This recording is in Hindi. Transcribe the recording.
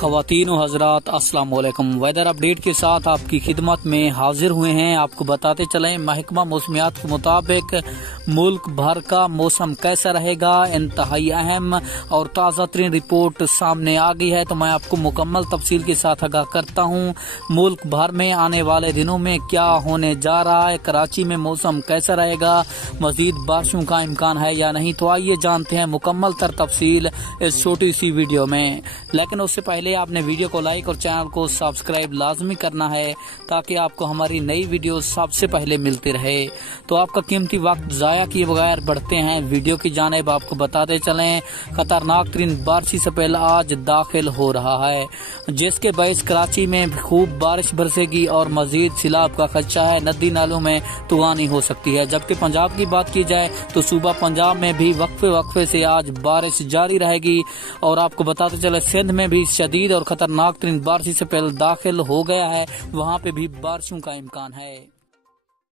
ख़वातीन व हज़रात अस्सलाम वालेकुम। वेदर अपडेट के साथ आपकी खिदमत में हाजिर हुए हैं। आपको बताते चलें, महकमा मौसमियात के मुताबिक मुल्क भर का मौसम कैसा रहेगा, इंतहाई अहम और ताज़ा तरीन रिपोर्ट सामने आ गई है। तो मैं आपको मुकम्मल तफसील के साथ आगाह करता हूँ मुल्क भर में आने वाले दिनों में क्या होने जा रहा है, कराची में मौसम कैसा रहेगा, मजीद बारिशों का इम्कान है या नहीं। तो आइए जानते हैं मुकम्मल तर तफसील इस छोटी सी वीडियो में। लेकिन उससे पहले आपने वीडियो को लाइक और चैनल को सब्सक्राइब लाजमी करना है ताकि आपको हमारी नई वीडियो सबसे पहले मिलती रहे। तो आपका कीमती वक्त जाया किए बगैर बढ़ते हैं वीडियो की जानिब। आपको बताते चलें, खतरनाक तरीन बारिशी स्पेल आज दाखिल हो रहा है, जिसके बायस कराची में खूब बारिश बरसेगी और मजीद सैलाब का खदशा है। नदी नालों में तूफानी हो सकती है। जबकि पंजाब की बात की जाए तो सूबा पंजाब में भी वक्फे से आज बारिश जारी रहेगी। और आपको बताते चले, सिंध में भी शदीद और खतरनाक तरीन बारिश से पहले दाखिल हो गया है, वहाँ पे भी बारिशों का इम्कान है।